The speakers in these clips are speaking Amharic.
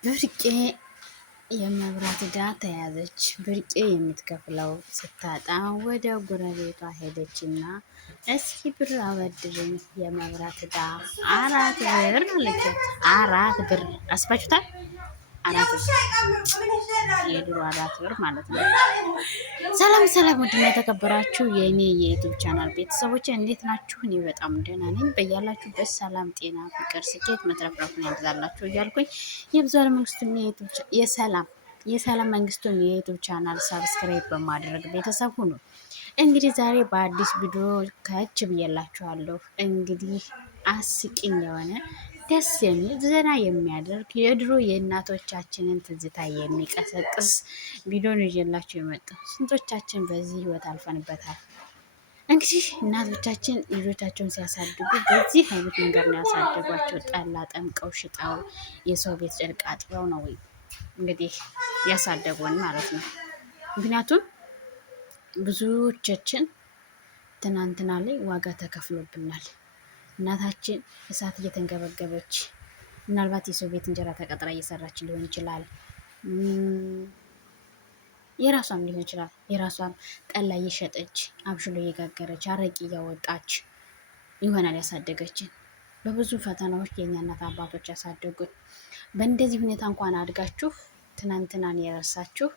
ብርቄ የመብራት ዕዳ ተያዘች። ብርቄ የምትከፍለው ስታጣ ወደ ጎረቤቷ ሄደችና እስኪ ብር አበድርኝ የመብራት ዕዳ 4 ብር አለቻት። 4 ብር አስባችሁታል? 4 ብር የድሮ 4 ብር ማለት ነው። ሰላም ሰላም፣ ውድና የተከበራችሁ የእኔ የዩቱብ ቻናል ቤተሰቦች እንዴት ናችሁ? እኔ በጣም ደህና ነኝ። በያላችሁበት ሰላም፣ ጤና፣ ፍቅር፣ ስኬት መትረፍረፉን ያብዛላችሁ እያልኩኝ የብዙኃን መንግስቱን የሰላም መንግስቱን የዩቱብ ቻናል ሳብስክራይብ በማድረግ ቤተሰብ ሁኑ። እንግዲህ ዛሬ በአዲስ ቪዲዮ ከች ብዬላችኋለሁ። እንግዲህ አስቂኝ የሆነ ደስ የሚል ዘና የሚያደርግ የድሮ የእናቶቻችንን ትዝታ የሚቀሰቅስ ቪዲዮ ነው ይዤላችሁ የመጣው። ስንቶቻችን በዚህ ህይወት አልፈንበታል። እንግዲህ እናቶቻችን ልጆቻቸውን ሲያሳድጉ በዚህ አይነት መንገድ ነው ያሳደጓቸው። ጠላ ጠምቀው ሽጠው የሰው ቤት ጨርቅ አጥበው ነው እንግዲህ ያሳደጉን ማለት ነው። ምክንያቱም ብዙዎቻችን ትናንትና ላይ ዋጋ ተከፍሎብናል። እናታችን እሳት እየተንገበገበች ምናልባት የሰው ቤት እንጀራ ተቀጥራ እየሰራች ሊሆን ይችላል። የራሷም ሊሆን ይችላል። የራሷም ጠላ እየሸጠች አብሽሎ እየጋገረች አረቂ እያወጣች ይሆናል ያሳደገችን። በብዙ ፈተናዎች የእኛ እናት አባቶች ያሳደጉን። በእንደዚህ ሁኔታ እንኳን አድጋችሁ ትናንትናን የረሳችሁ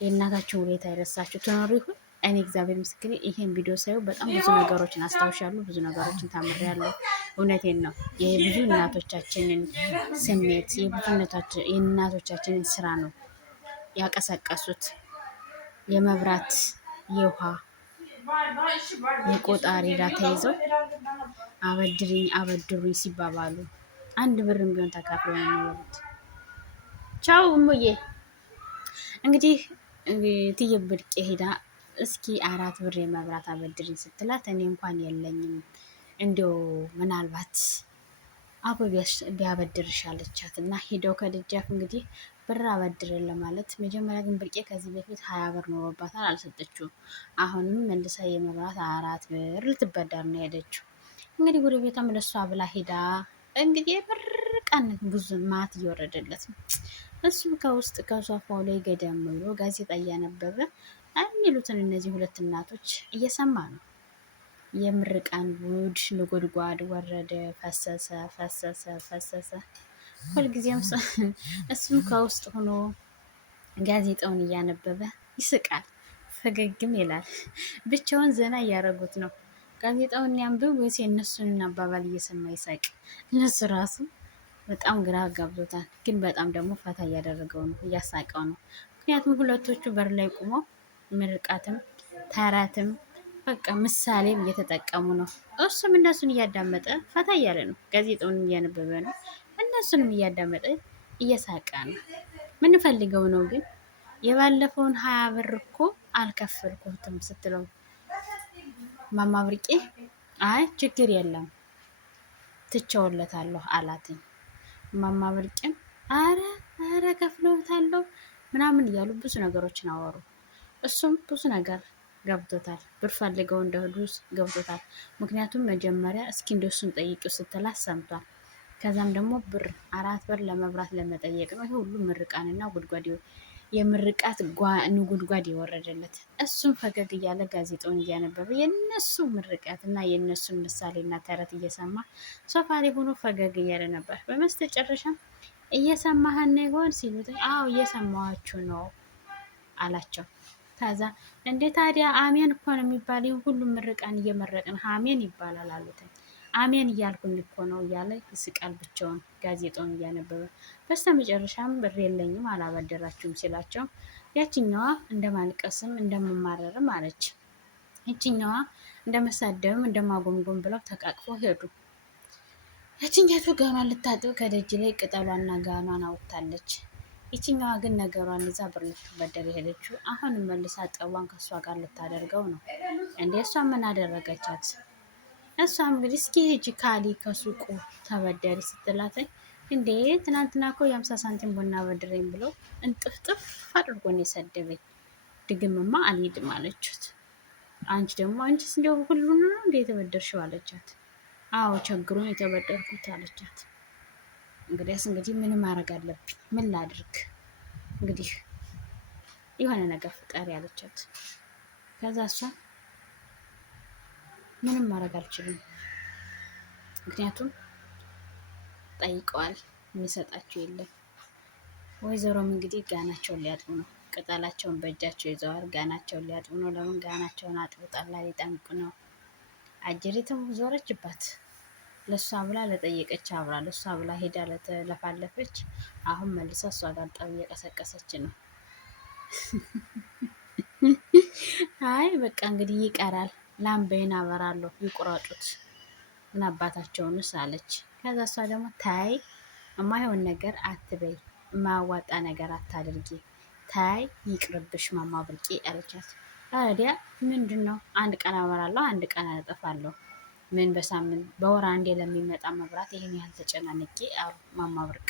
የእናታችሁን ሁኔታ የረሳችሁ ትኖሩ ይሁን? እኔ እግዚአብሔር ምስክሬ ይሄን ቪዲዮ ሳየው በጣም ብዙ ነገሮችን አስታውሻለሁ። ብዙ ነገሮችን ታምሬያለሁ። እውነቴን ነው። የብዙ እናቶቻችንን ስሜት የብዙ የእናቶቻችንን ስራ ነው ያቀሰቀሱት። የመብራት የውሃ የቆጣሪ ዕዳ ተይዘው አበድሩኝ ሲባባሉ 1 ብርም ቢሆን ተካፍሎ ነው የሚኖሩት። ቻው እሙዬ። እንግዲህ እትዬ ብርቄ ሄዳ እስኪ 4 ብር የመብራት አበድርኝ ስትላት እኔ እንኳን የለኝም እንዲያው ምናልባት አቦ ቢያበድርሽ አለቻት እና ሄደው ከደጃፍ እንግዲህ ብር አበድርን ለማለት መጀመሪያ ግን ብርቄ ከዚህ በፊት 20 ብር ኖሮባታል፣ አልሰጠችውም። አሁንም መልሳ የመብራት 4 ብር ልትበደር ነው ሄደችው። እንግዲህ ወደ ቤቷም ለሷ ብላ ሄዳ እንግዲህ የብር ቀን ብዙ ማት እየወረደለት ነው። እሱም ከውስጥ ከሶፋው ላይ ገደም ብሎ ጋዜጣ እያነበበ የሚሉትን እነዚህ ሁለት እናቶች እየሰማ ነው። የምርቃን ጉድ ነጎድጓድ ወረደ፣ ፈሰሰ ፈሰሰ ፈሰሰ። ሁልጊዜም እሱም ከውስጥ ሆኖ ጋዜጣውን እያነበበ ይስቃል፣ ፈገግም ይላል። ብቻውን ዘና እያደረጉት ነው። ጋዜጣውን ያንብብ ወይስ የእነሱን አባባል እየሰማ ይሳቅ? እነሱ ራሱ በጣም ግራ ጋብቶታል። ግን በጣም ደግሞ ፈታ እያደረገው ነው፣ እያሳቀው ነው። ምክንያቱም ሁለቶቹ በር ላይ ቆመው ምርቃትም ተረትም በቃ ምሳሌም እየተጠቀሙ ነው። እሱም እነሱን እያዳመጠ ፈታ እያለ ነው። ጋዜጣውን እያነበበ ነው። እነሱንም እያዳመጠ እየሳቀ ነው። ምን ፈልገው ነው ግን? የባለፈውን 20 ብር እኮ አልከፈልኩትም ስትለው ማማ ብርቄ አይ ችግር የለም ትቸውለታለሁ አላትኝ። ማማ ብርቄም አረ ከፍለውታለሁ ምናምን እያሉ ብዙ ነገሮችን አወሩ። እሱም ብዙ ነገር ገብቶታል። ብር ፈልገው እንደሄዱ ገብቶታል። ምክንያቱም መጀመሪያ እስኪ እንደሱን ጠይቂው ስትላት ሰምቷል። ከዛም ደግሞ 4 ብር ለመብራት ለመጠየቅ ነው። ይሄ ሁሉ ምርቃንና ጉድጓድ የምርቃት ጉድጓድ የወረደለት። እሱም ፈገግ እያለ ጋዜጣውን እያነበበ የነሱ ምርቃትና የነሱን ምሳሌና ተረት እየሰማ ሶፋ ላይ ሆኖ ፈገግ እያለ ነበር። በመስተጨረሻም እየሰማህን ይሆን ሲሉት አዎ እየሰማኋችሁ ነው አላቸው። ከዛ እንዴ ታዲያ አሜን እኮ ነው የሚባል፣ ይህ ሁሉም ምርቃን እየመረቅን አሜን ይባላል አሉትኝ። አሜን እያልኩኝ እኮ ነው እያለ ይስቃል ብቻውን ጋዜጣውን እያነበበ። በስተ መጨረሻም ብር የለኝም አላበደራችሁም ሲላቸው ያችኛዋ እንደማልቀስም እንደመማረርም አለች። ያችኛዋ እንደመሳደብም እንደማጎምጎም ብለው ተቃቅፎ ሄዱ። ያችኛቱ ጋኗን ልታጥብ ከደጅ ላይ ቅጠሏና ጋኗን አውጥታለች። ይችኛዋ ግን ነገሯን ይዛ ብር ልትበደር የሄደችው አሁንም መልሳ ጠቧን ከእሷ ጋር ልታደርገው ነው። እንዴ እሷ ምን አደረገቻት? እሷም እንግዲህ እስኪ ሂጂ ካሊ ከሱቁ ተበደሪ ስትላተኝ እንዴ ትናንትና እኮ የ50 ሳንቲም ቡና በድረኝ ብለው እንጥፍጥፍ አድርጎን የሰደበኝ፣ ድግምማ አልሄድም አለችት። አንቺስ እንዲያው ሁሉን ነው እንዴ የተበደርሽው አለቻት። አዎ ቸግሮን የተበደርኩት አለቻት። እንግዲህ ምንም ማድረግ አለብኝ? ምን ላድርግ? እንግዲህ የሆነ ነገር ፍጠሪ ያለቻት። ከዛ እሷ ምንም ማድረግ አልችልም፣ ምክንያቱም ጠይቀዋል፣ የሚሰጣቸው የለም። ወይዘሮም እንግዲህ ጋናቸውን ሊያጥቡ ነው። ቅጠላቸውን በእጃቸው ይዘዋል። ጋናቸውን ሊያጥቡ ነው። ለምን ጋናቸውን አጥቡ፣ ጠላ ሊጠምቁ ነው። አጀሪትም ዞረችባት። ለእሷ ብላ ለጠየቀች አብራ ለእሷ ብላ ሄዳ ለተለፋለፈች አሁን መልሳ እሷ ጋር ጠብ እየቀሰቀሰች ነው። አይ በቃ እንግዲህ ይቀራል፣ ላምበይን አበራለሁ፣ ይቁረጡት ምን አባታቸውንስ አለች። ከዛ እሷ ደግሞ ታይ የማይሆን ነገር አትበይ፣ የማያዋጣ ነገር አታድርጊ፣ ታይ ይቅርብሽ ማማ ብርቄ አለቻት። ታዲያ ምንድን ነው? አንድ ቀን አበራለሁ፣ አንድ ቀን አጠፋለሁ። ምን በሳምንት በወር አንዴ ለሚመጣ መብራት ይሄን ያህል ተጨናንቄ አሉ ማማ ብርቅ።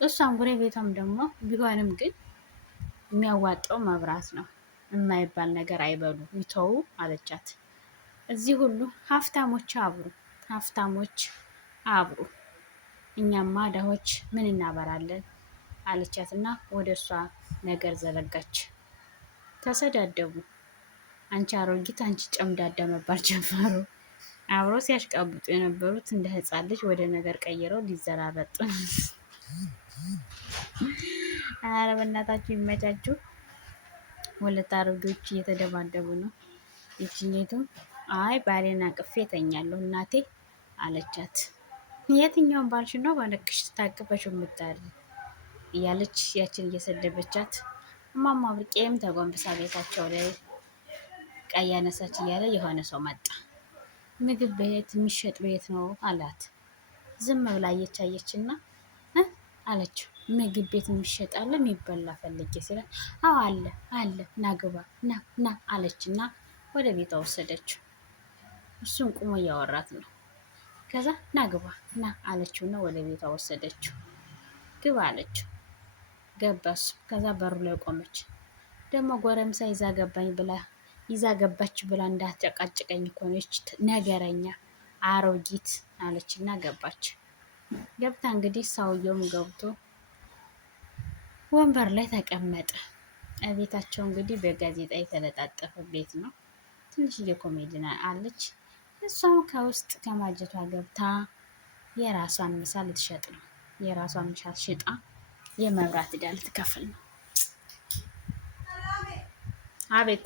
እሷም ጎረቤቷም ደግሞ ቢሆንም ግን የሚያዋጣው መብራት ነው፣ የማይባል ነገር አይበሉ ይተው አለቻት። እዚህ ሁሉ ሀብታሞች አብሩ፣ ሀብታሞች አብሩ፣ እኛማ ደሆች ምን እናበራለን አለቻት እና ወደ እሷ ነገር ዘለጋች። ተሰዳደቡ። አንቺ አሮጊት፣ አንቺ ጨምዳዳ መባል ጀመሩ። አብረው ሲያሽቃብጡ የነበሩት እንደ ሕፃን ልጅ ወደ ነገር ቀይረው ሊዘራረጡ። ኧረ በእናታችሁ ይመቻችሁ። ሁለት አሮጌዎች እየተደባደቡ ነው። ይችኛቱም አይ ባሌን አቅፌ እተኛለሁ እናቴ አለቻት። የትኛውን ባልሽ ነው ባለክሽ ታቅፈሽ የምታድሪ እያለች ያችን እየሰደበቻት፣ እማማ ብርቄም ተጎንብሳ ቤታቸው ላይ ቀይ ያነሳች እያለ የሆነ ሰው መጣ። ምግብ ቤት የሚሸጥ ቤት ነው አላት። ዝም ብላ አየችና አለችው፣ ምግብ ቤት የሚሸጣለ የሚበላ ፈልጌ ሲላ፣ አዎ አለ አለ፣ ና ግባ፣ ና አለችና ወደ ቤቷ ወሰደችው። እሱም ቁሞ እያወራት ነው። ከዛ ና ግባ ና አለችውና ወደ ቤቷ ወሰደችው። ግባ አለችው። ገባሱ። ከዛ በሩ ላይ ቆመች። ደግሞ ጎረምሳ ይዛ ገባች ብላ እንዳትጨቃጭቀኝ እኮ ነች ነገረኛ አሮጊት አለችና ገባች። ገብታ እንግዲህ ሰውየውም ገብቶ ወንበር ላይ ተቀመጠ። ቤታቸው እንግዲህ በጋዜጣ የተለጣጠፈ ቤት ነው። ትንሽዬ ኮሜዲና አለች። እሷም ከውስጥ ከማጀቷ ገብታ የራሷን ምሳ ልትሸጥ ነው። የራሷን ምሳ ሽጣ የመብራት ዕዳ ልትከፍል ነው። አቤት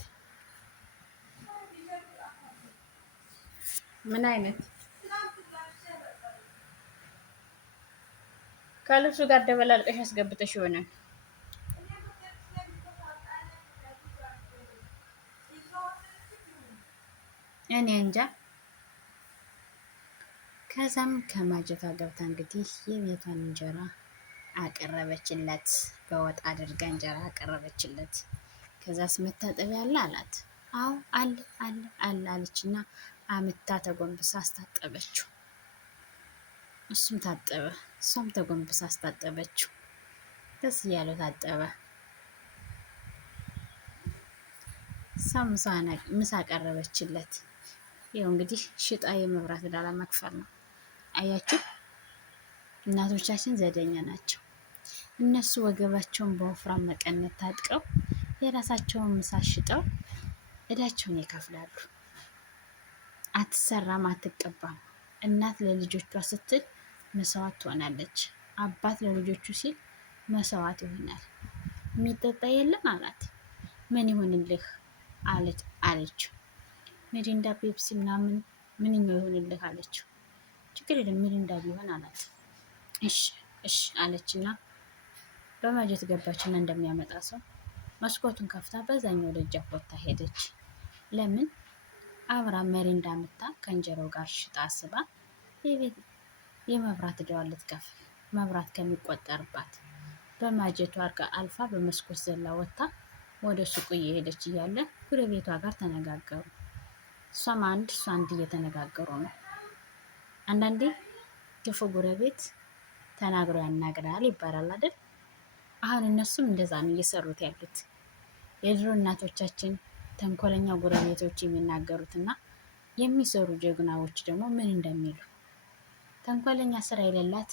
ምን አይነት ከልብሱ ጋር ደበላልቀሽ አስገብተሽ ይሆናል። እኔ እንጃ። ከዛም ከማጀቷ ገብታ እንግዲህ የቤቷን እንጀራ አቀረበችለት። በወጥ አድርጋ እንጀራ አቀረበችለት። ከዛስ መታጠቢያ አለ አላት። አዎ አለ አለ አለ አለችና አምታ ተጎንብሳ አስታጠበችው። እሱም ታጠበ። እሷም ተጎንብሳ አስታጠበችው። ደስ እያለው ታጠበ። እሷም ምሳ ቀረበችለት። ይኸው እንግዲህ ሽጣ የመብራት ዕዳ መክፈል ነው። አያችሁ፣ እናቶቻችን ዘደኛ ናቸው። እነሱ ወገባቸውን በወፍራም መቀነት ታጥቀው የራሳቸውን ምሳ ሽጠው ዕዳቸውን ይከፍላሉ። አትሰራም፣ አትቀባም። እናት ለልጆቿ ስትል መስዋዕት ትሆናለች። አባት ለልጆቹ ሲል መስዋዕት ይሆናል። የሚጠጣ የለም አላት። ምን ይሆንልህ አለችው። ሚሪንዳ፣ ፔፕሲ ምናምን ምንኛው ይሆንልህ አለችው። ችግር የለም ሚሪንዳ ቢሆን አላት። እሺ እሺ አለችና በማጀት ገባችና እንደሚያመጣ ሰው መስኮቱን ከፍታ በዛኛው ደጃፍ ወጥታ ሄደች። ለምን አብራ ሚሪንዳ ምታ ከእንጀራው ጋር ሽጣ አስባ የመብራት ዕዳዋን ልትከፍል መብራት ከሚቆጠርባት በማጀቷ አልፋ በመስኮት ዘላ ወጥታ ወደ ሱቁ እየሄደች እያለ ጎረቤቷ ጋር ተነጋገሩ። እሷም አንድ እሷ አንድ እየተነጋገሩ ነው። አንዳንዴ ክፉ ጎረቤት ተናግሮ ያናግራል ይባላል አይደል? አሁን እነሱም እንደዛ ነው እየሰሩት ያሉት። የድሮ እናቶቻችን ተንኮለኛ ጎረቤቶች የሚናገሩትና የሚሰሩ ጀግናዎች ደግሞ ምን እንደሚሉ። ተንኮለኛ ስራ የሌላት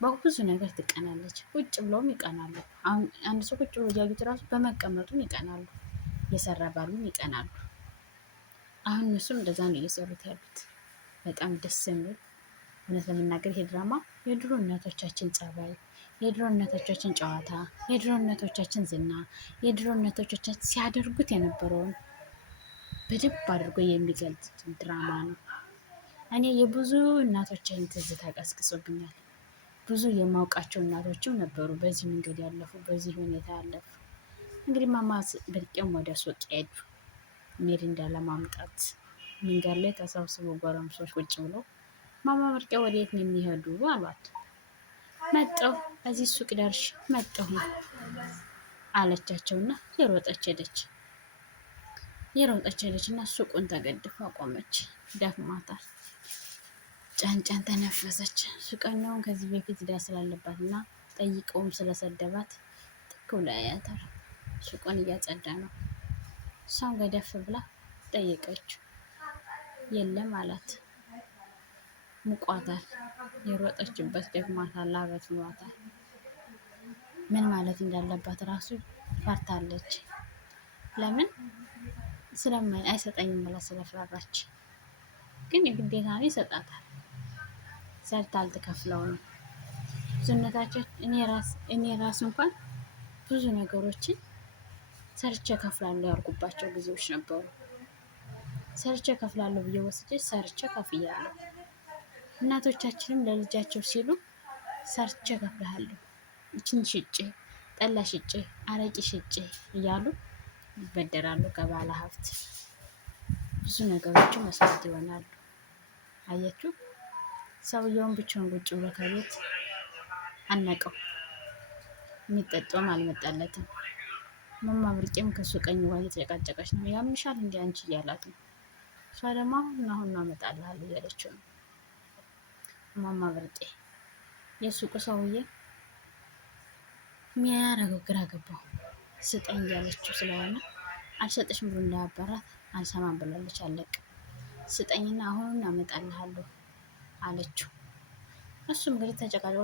በብዙ ነገር ትቀናለች። ቁጭ ብለውም ይቀናሉ። አሁን አንድ ሰው ቁጭ ብሎ እያዩት ራሱ በመቀመጡም ይቀናሉ፣ እየሰራ ባሉም ይቀናሉ። አሁን እነሱም እንደዛ ነው እየሰሩት ያሉት። በጣም ደስ የሚል እውነት ለመናገር ይሄ ድራማ የድሮ እናቶቻችን ጸባይ፣ የድሮ እናቶቻችን ጨዋታ፣ የድሮ እናቶቻችን ዝና፣ የድሮ እናቶቻችን ሲያደርጉት የነበረውን በደንብ አድርጎ የሚገልጽ ድራማ ነው። እኔ የብዙ እናቶችን ትዝታ ቀስቅሶብኛል። ብዙ የማውቃቸው እናቶችም ነበሩ በዚህ መንገድ ያለፉ፣ በዚህ ሁኔታ ያለፉ። እንግዲህ ማማ ብርቄም ወደ ሱቅ ሄዱ ሜሪንዳ ለማምጣት። መንገድ ላይ ተሰብስበው ጎረምሶች ቁጭ ብለው ማማ ብርቄ ወዴት ነው የሚሄዱ አሏት። መጣሁ እዚህ ሱቅ ደርሼ መጣሁ አለቻቸውና የሮጠች ሄደችና ሱቁን ተገድፋ ቆመች። ደክሟታል። ጫንጫን ተነፈሰች። ሱቀኛውን ከዚህ በፊት ዕዳ ስላለባትና ጠይቀውም ስለሰደባት ጥግ ብላ ያያታል። ሱቁን እያጸዳ ነው። እሷም ገደፍ ብላ ጠየቀችው። የለም አላት። ሙቋታል። የሮጠችበት ደግሟታል። ላበት ኑሯታል። ምን ማለት እንዳለባት ራሱ ፈርታለች። ለምን አይሰጠኝም ብላ ስለፈራች። ግን የግዴታ ነው ይሰጣታል። ሰርታ አልተከፍለው ነው ብዙነታቸው። እኔ ራስ እንኳን ብዙ ነገሮችን ሰርቼ ከፍላለሁ ያልኩባቸው ጊዜዎች ነበሩ። ሰርቼ ከፍላለሁ ብዬ ወስጄ ሰርቼ ከፍያለሁ። እናቶቻችንም ለልጃቸው ሲሉ ሰርቼ ከፍላለሁ፣ እችን ሽጬ፣ ጠላ ሽጬ፣ አረቂ ሽጬ እያሉ ይበደራሉ ከባለ ሀብት። ብዙ ነገሮችን መስዋዕት ይሆናሉ። አያችሁ፣ ሰውየውን ብቻውን ቁጭ ብሎ ከቤት አነቀው። የሚጠጣውም አልመጣለትም። ማማ ብርቄም ከሱ ቀኝ ጋር እየተጨቃጨቀች ነው። ያምሻል እንዲ አንቺ እያላት ነው። እሷ ደግሞ አሁን አመጣልሃለሁ እያለችው ነው። ማማ ብርቄ የሱቁ ሰውዬ የሚያረገው ግራ ገባው። ስጠኝ እያለችው ስለሆነ አልሰጥሽም ብሎ እንዳያባራት አልሰማም ብላለች። አለቅ ስጠኝና አሁኑን አመጣልሃለሁ አለችው። እሱም እንግዲህ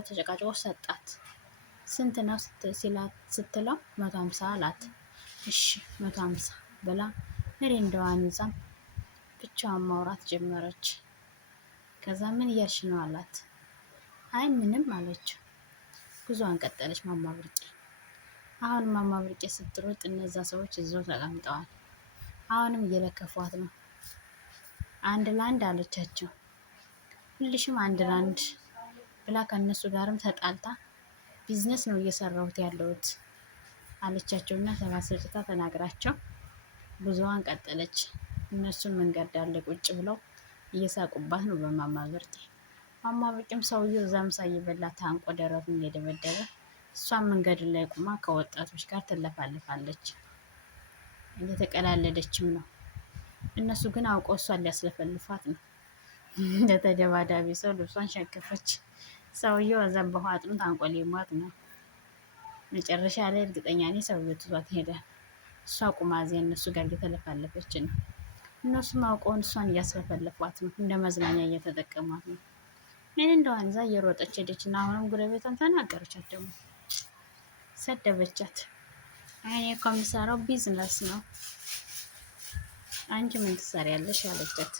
ተጨቃጭቆ ሰጣት። ስንት ነው ስትለው 150 አላት። እሺ 150 ብላ ሜሪንዳዋን ይዛም ብቻዋን ማውራት ጀመረች። ከዛ ምን እያልሽ ነው አላት። አይ ምንም አለችው። ጉዞዋን ቀጠለች ማማ ብርቄ። አሁን ማማ ብርቄ ስትሮጥ እነዛ ሰዎች እዛው ተቀምጠዋል። አሁንም እየለከፏት ነው። አንድ ለአንድ አለቻቸው። ሁልሽም አንድ ለአንድ ብላ ከእነሱ ጋርም ተጣልታ ቢዝነስ ነው እየሰራሁት ያለሁት አለቻቸውና ተባሰጭታ ተናግራቸው ጉዞዋን ቀጠለች። እነሱም መንገድ ዳር ቁጭ ብለው እየሳቁባት ነው በማማ ብርቄ። ማማ ብርቄም ሰውየው እዛ ምሳ እየበላ ታንቆ ደረቱን እየደበደበ፣ እሷም መንገድ ላይ ቁማ ከወጣቶች ጋር ትለፋልፋለች። እየተቀላለደችም ነው። እነሱ ግን አውቀው እሷን ሊያስለፈልፏት ነው። እንደተደባዳቢ ሰው ልብሷን ሸከፈች። ሰውየው እዛም በውሃ አጥኑት ታንቆ ሊሟት ነው። መጨረሻ ላይ እርግጠኛ ነኝ ሰውየው ትቷት ሄደ። እሷ ቁማ እዚያ እነሱ ጋር እየተለፋለፈች ነው። እነሱም አውቀውን እሷን እያስለፈለፏት ነው። እንደ መዝናኛ እየተጠቀሟት ነው። ምን እንደሆነ እዛ እየሮጠች ሄደች እና አሁንም ጉረቤቷን ተናገረቻት። ደግሞ ሰደበቻት። እኔ እኮ የምሰራው ቢዝነስ ነው፣ አንቺ ምን ትሰሪያለሽ አለቻት።